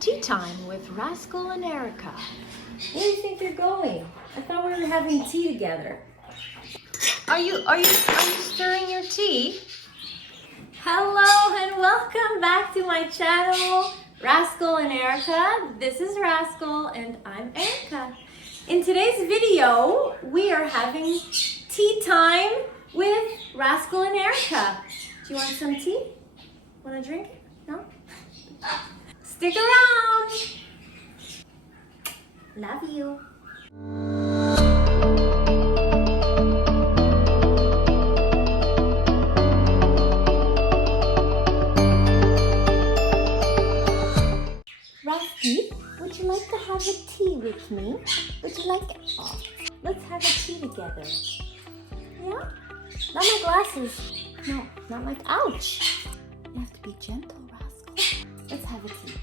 Tea time with Rascal and Erika. Where do you think they're going? I thought we were having tea together. Are you stirring your tea? Hello and welcome back to my channel, Rascal and Erika. This is Rascal and I'm Erika. In today's video, we are having tea time with Rascal and Erika. Do you want some tea? Want to drink it? No? Stick around. Love you. Rusty, would you like to have a tea with me? Would you like it? Oh, let's have a tea together. Yeah? Not my glasses. No, not like, ouch. You have to be gentle, Rascal. Let's have a tea.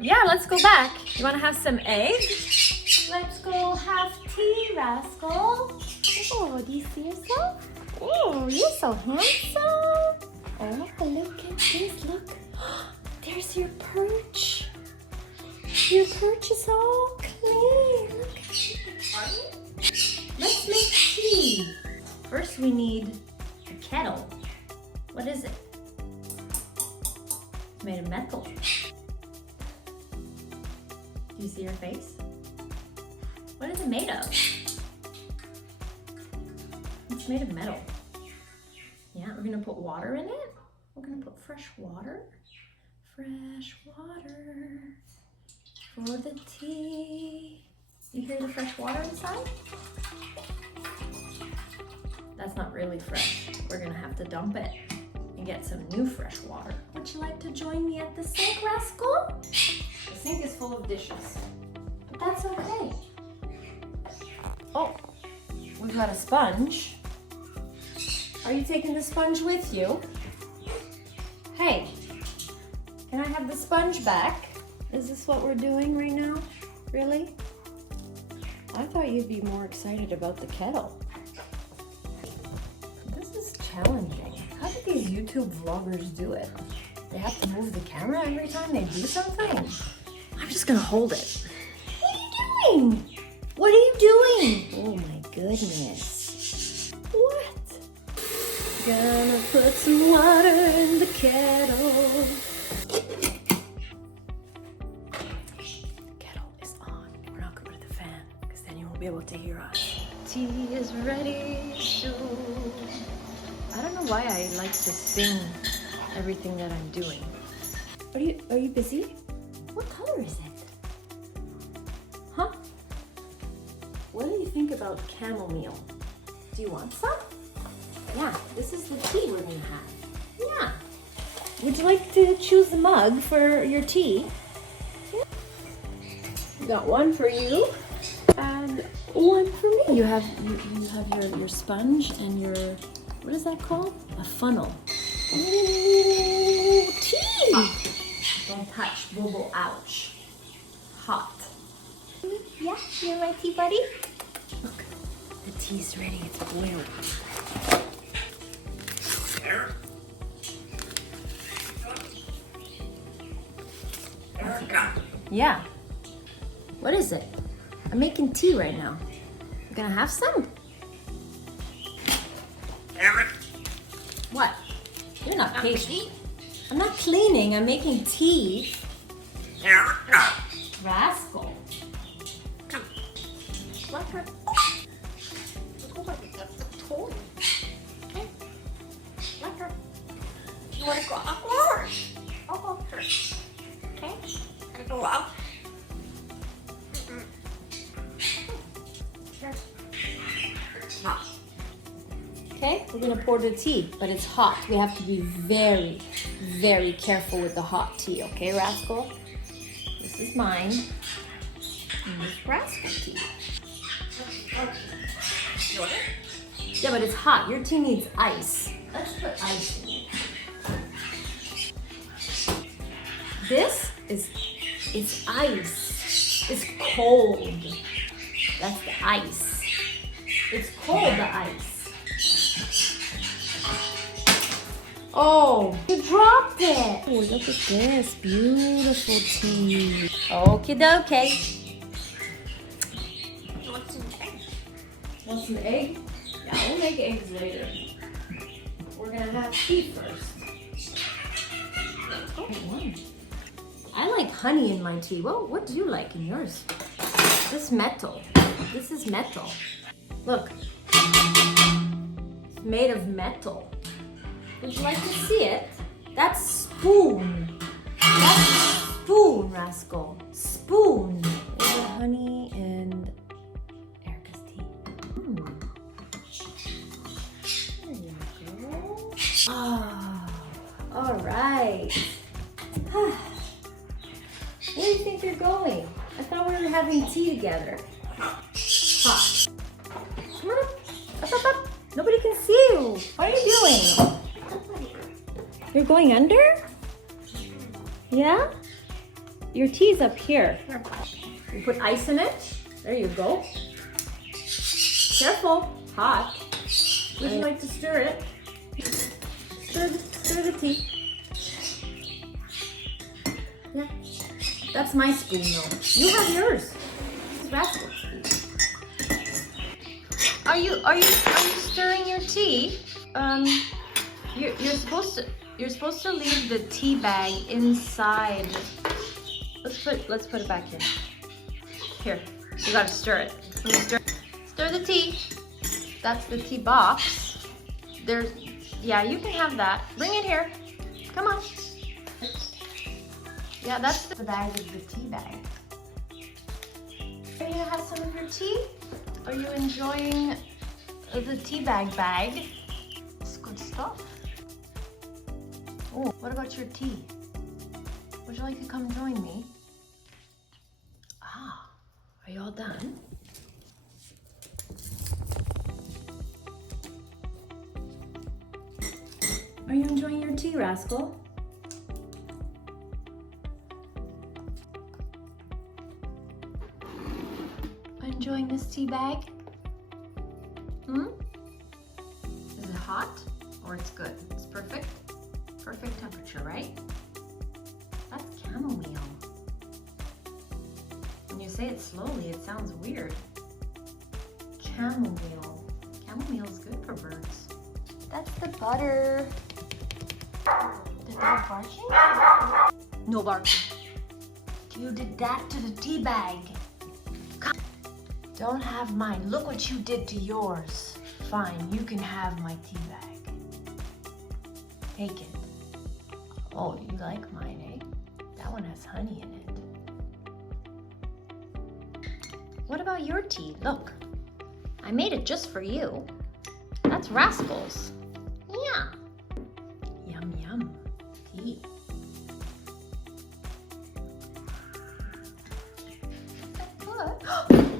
Yeah, let's go back. You want to have some eggs? Let's go have tea, Rascal. Oh, do you see yourself? Oh, you're so handsome. Oh, look at this. Look. There's your perch. Your perch is all clean. Look at it. Let's make tea. First, we need a kettle. What is it? It's made of metal. Do you see your face? What is it made of? It's made of metal. Yeah, we're gonna put water in it. We're gonna put fresh water. Fresh water for the tea. You hear the fresh water inside? That's not really fresh. We're gonna have to dump it and get some new fresh water. Would you like to join me at the sink, Rascal? The sink is full of dishes, but that's okay. Oh, we've got a sponge. Are you taking the sponge with you? Hey, can I have the sponge back? Is this what we're doing right now? Really? I thought you'd be more excited about the kettle. This is challenging. How do these YouTube vloggers do it? They have to move the camera every time they do something? I'm just gonna hold it. What are you doing? What are you doing? Oh my goodness. What? Gonna put some water in the kettle. Kettle is on. We're not gonna put the fan because then you won't be able to hear us. Tea is ready. So I don't know why I like to sing everything that I'm doing. Are you busy? What color is it? Huh? What do you think about chamomile? Do you want some? Yeah, this is the tea we're gonna have. Yeah. Would you like to choose the mug for your tea? Yeah. We got one for you and one for me. You have your sponge and your, what is that called? A funnel. Ooh, tea! Don't touch, boo-boo, ouch. Hot. Yeah, you're my tea buddy? Look, the tea's ready, it's boiling. Erika. Yeah. What is it? I'm making tea right now. You gonna have some? Erika. What? You're not patient. I'm not cleaning, I'm making tea. Erika. Rascal. Come. Let her. Look what we got the toy. Okay. Let her. You want to go? Of course. Oh, her. Oh, wow. Okay, we're gonna pour the tea, but it's hot. We have to be very, very careful with the hot tea, okay, Rascal? This is mine. And this Rascal tea. You want it? Yeah, but it's hot. Your tea needs ice. Let's put ice in it. This is ice. It's cold. That's the ice. It's cold, the ice. Oh, you dropped it. Oh, look at this. Beautiful tea. Okie dokie. You want some egg? Want some egg? Yeah, we'll make eggs later. We're gonna have tea first. Oh, one. I like honey in my tea. Well, what do you like in yours? This metal. This is metal. Look. It's made of metal. Would you like to see it? That's spoon. That's spoon, Rascal. Spoon. There's the honey and Erika's tea. There you go. Ah, all right. Where do you think you're going? I thought we were having tea together. Hot. Come on up. Up, up, up. Nobody can see you. What are you doing? You're going under? Yeah? Your tea's up here. You put ice in it. There you go. Careful. Hot. Would you like to stir it? Stir the tea. Yeah. That's my spoon though. You have yours. This is Rascal's spoon. Are you stirring your tea? You're supposed to leave the tea bag inside. Let's put it back in. Here, you gotta stir it. Stir the tea. That's the tea box. Yeah, you can have that. Bring it here. Come on. Yeah, that's the bag of the tea bag. Are you gonna have some of your tea? Are you enjoying the tea bag? It's good stuff. Oh, what about your tea? Would you like to come join me? Ah, are you all done? Are you enjoying your tea, Rascal? Enjoying this tea bag? Is it hot or it's good? It's perfect? Perfect temperature, right? That's chamomile. When you say it slowly, it sounds weird. Chamomile. Chamomile is good for birds. That's the butter. The dog barking? No barking. You did that to the tea bag. Don't have mine. Look what you did to yours. Fine, you can have my tea bag. Take it. Oh, you like mine, eh? That one has honey in it. What about your tea? Look, I made it just for you. That's Rascal's. Yeah. Yum, yum. Tea.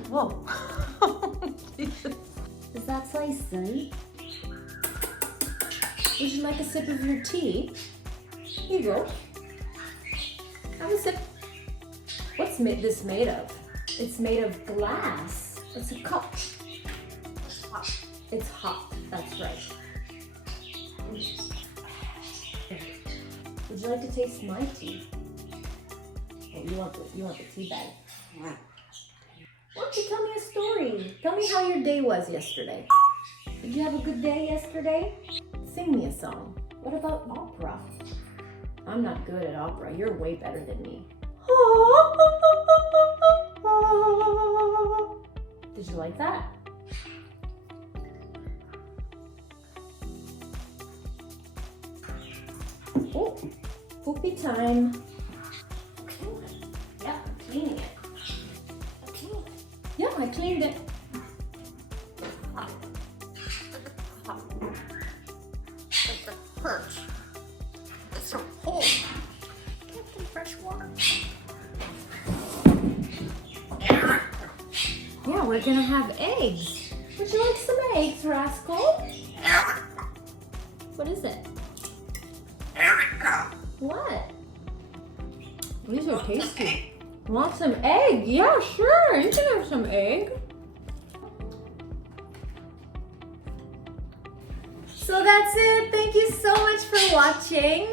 Whoa. Is that spicy? Would you like a sip of your tea? Here you go. Have a sip. What's this made of? It's made of glass. It's a cup. It's hot. It's hot. That's right. Would you like to taste my tea? Oh, you want the tea bag? Yeah. Why don't you tell me a story? Tell me how your day was yesterday. Did you have a good day yesterday? Sing me a song. What about opera? I'm not good at opera. You're way better than me. Did you like that? Oh, poopy time. Yep. Yeah, I cleaned it. It hurts. It's so cold. Get some fresh water. Yeah, we're gonna have eggs. Would you like some eggs, Rascal? What is it? Erika. What? These are tasty. Want some egg? Yeah, sure. You can have some egg. So that's it. Thank you so much for watching.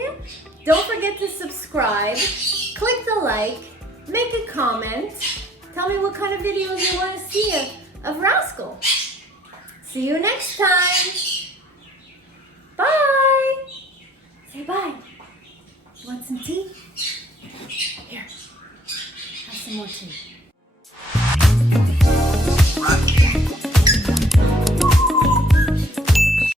Don't forget to subscribe. Click the like. Make a comment. Tell me what kind of videos you want to see of Rascal. See you next time. Bye. Say bye. Want some tea? Here. Have some more tea.